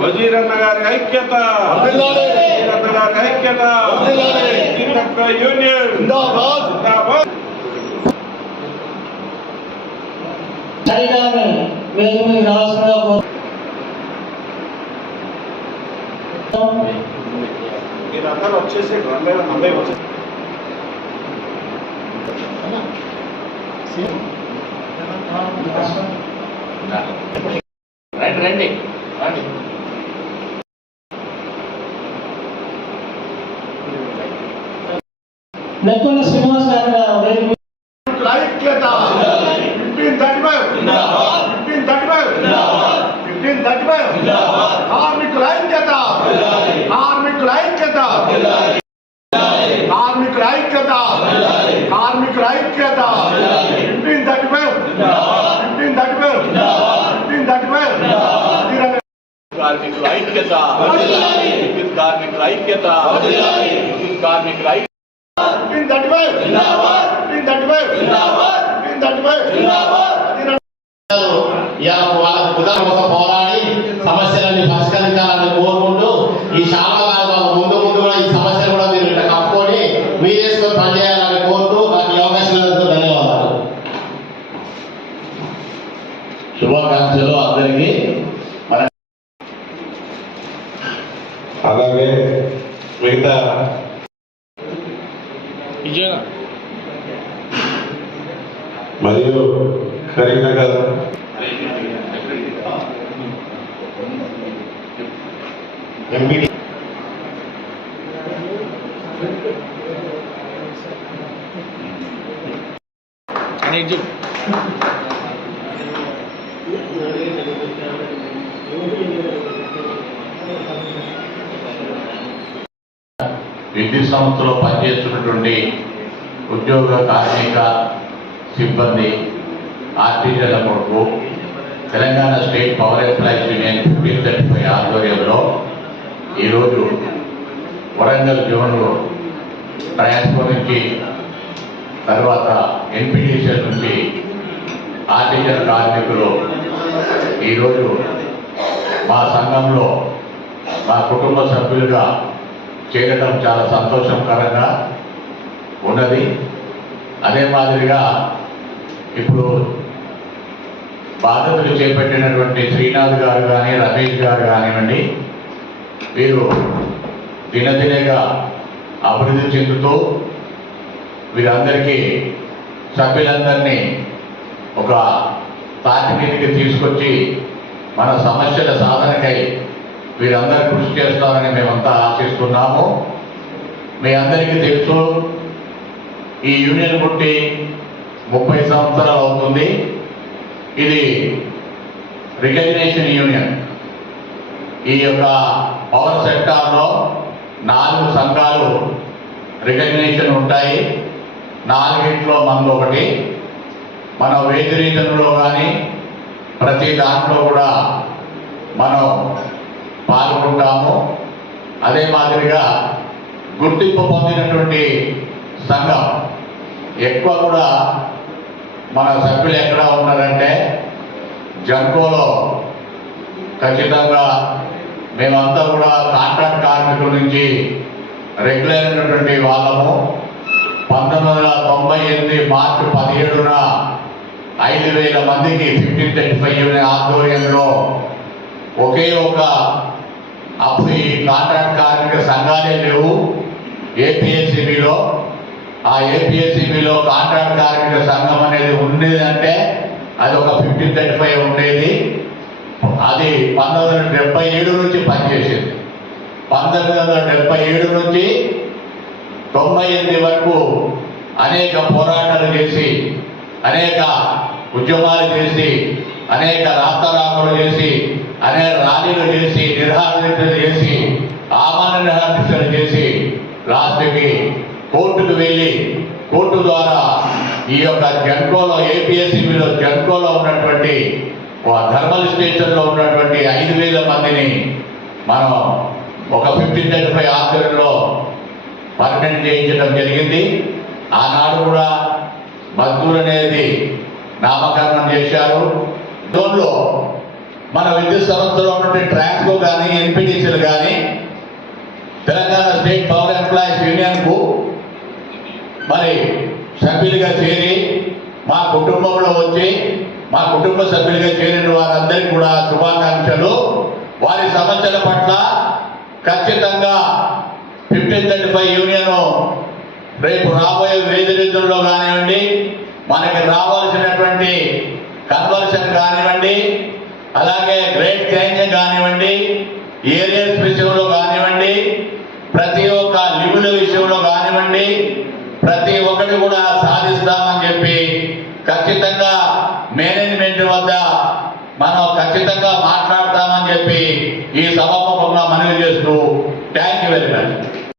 వజీరన్న గారి ఐక్యత, వజీరన్న గారి ఐక్యత, సీతక్క యూనియన్ జిందాబాద్ జిందాబాద్. మీరందరూ వచ్చేసి అబ్బాయి వచ్చేసి రండి రండి రండి. నెక్కొండ శ్రీనివాస్ గారు ఐక్యత 1535 కార్మికుల ఐక్యత, కార్మికుల ఐక్యత, కార్మికుల ఐక్యత, కార్మికుల ఐక్యత 1535 కార్మికుల ఐక్యత, కార్మికుల ఐక్యత, కార్మికుల ఐక్యత. వాళ్ళకు కుదరక పోరాడి సమస్యలన్నీ పరిష్కరించాలని కోరుకుంటూ ఈ శాఖ ముందు కూడా ఈ సమస్యలు కూడా మీరు ఇట్లా కప్పుకొని మీరేసుకొని పనిచేయాలని కోరుతూ నాకు అవకాశం ధన్యవాదాలు, శుభాకాంక్షలు అందరికీ. అలాగే మిగతా మరియు కరీంనగర్ ఎంపీ విద్యుత్ సంస్థలో పనిచేస్తున్నటువంటి ఉద్యోగ కార్మిక సిబ్బంది ఆర్టీజీల కొరకు Telangana state power employees union 1535 ఆధ్వర్యంలో ఈరోజు వరంగల్ జోన్ ట్రాన్స్ఫర్ నుంచి తర్వాత ఎన్పిటిషన్ నుంచి ఆర్టీజీల కార్మికులు ఈరోజు మా సంఘంలో మా కుటుంబ సభ్యులుగా చేరడం చాలా సంతోషకరంగా ఉన్నది. అదే మాదిరిగా ఇప్పుడు బాధ్యతలు చేపట్టినటువంటి శ్రీనాథ్ గారు కానీ రమేష్ గారు కానివ్వండి, వీరు దినదినగా అభివృద్ధి చెందుతూ వీరందరికీ సభ్యులందరినీ ఒక తాటి మీదకి తీసుకొచ్చి మన సమస్యల సాధనకై వీరందరూ కృషి చేస్తారని మేమంతా ఆశిస్తున్నాము. మీ అందరికీ తెలుసు, ఈ యూనియన్ పుట్టి 30 సంవత్సరాలు అవుతుంది. ఇది రికగ్నేషన్ యూనియన్. ఈ యొక్క పవర్ సెక్టార్లో 4 సంఘాలు రికగ్నేషన్ ఉంటాయి. 4 మంది ఒకటి. మన వేజ్ రీజన్లో కానీ ప్రతి దాంట్లో కూడా మనం పాల్గొంటాము. అదే మాదిరిగా గుర్తింపు పొందినటువంటి సంఘం ఎక్కువ కూడా మన సభ్యులు ఎక్కడ ఉన్నారంటే జన్కోలో ఖచ్చితంగా మేమంతా కూడా కాంట్రాక్ట్ కార్మికుల నుంచి రెగ్యులర్ అయినటువంటి వాళ్ళము. 1998 మార్చి 17న 5,000 మందికి 1535 ఆధ్వర్యంలో ఒకే ఒక అప్పుడు ఈ కాంట్రాక్ట్ కార్మిక సంఘాలే లేవు ఏపీఎస్సీబీలో. ఆ ఏపీఎస్సీబీలో కాంట్రాక్ట్ కార్మిక సంఘం అనేది ఉండేదంటే అది ఒక 1535 ఉండేది. అది 1977 నుంచి పనిచేసేది. 1977 నుంచి 98 వరకు అనేక పోరాటాలు చేసి, అనేక ఉద్యమాలు చేసి, అనేక రాస్తారాకులు చేసి, అనేక ర్యాలీలు చేసి, నిర్హారదీక్షలు చేసి, ఆమరణ నిర్హారదీక్షలు చేసి లాస్ట్కి కోర్టుకు వెళ్ళి కోర్టు ద్వారా ఈ యొక్క జన్కోలో ఏపీఎస్సీబీలో జన్కోలో ఉన్నటువంటి థర్మల్ స్టేషన్లో ఉన్నటువంటి 5,000 మందిని మనం ఒక 1535 ఆధ్వర్యంలో పర్మనెంట్ చేయించడం జరిగింది. ఆనాడు కూడా మజ్దూర్ అనేది నామకరణం చేశారు. జోన్లో మన విద్యుత్ సంస్థలో ఉన్నటువంటి ట్రాన్స్కో కానీ ఎన్పిటిసిలు కానీ తెలంగాణ స్టేట్ పవర్ ఎంప్లాయీస్ యూనియన్కు మరి సభ్యులుగా చేరి మా కుటుంబంలో వచ్చి మా కుటుంబ సభ్యులుగా చేరిన వారందరికీ కూడా శుభాకాంక్షలు. వారి సమస్యల పట్ల ఖచ్చితంగా 1535 యూనియన్ రేపు రాబోయే వేదికల్లో కానివ్వండి, మనకి రావాల్సినటువంటి కన్వర్షన్ కానివ్వండి, అలాగే గ్రేడ్ చేంజ్ కానివ్వండి, ఏరియల్స్ విషయంలో కానివ్వండి, ప్రతి ఒక్క లివుల విషయంలో కానివ్వండి, ప్రతి ఒక్కటి కూడా సాధిస్తామని చెప్పి ఖచ్చితంగా మేనేజ్మెంట్ వద్ద మనం ఖచ్చితంగా మాట్లాడతామని చెప్పి ఈ సభాముఖంగా మనవి చేస్తూ థ్యాంక్ యూ వెరీ మచ్.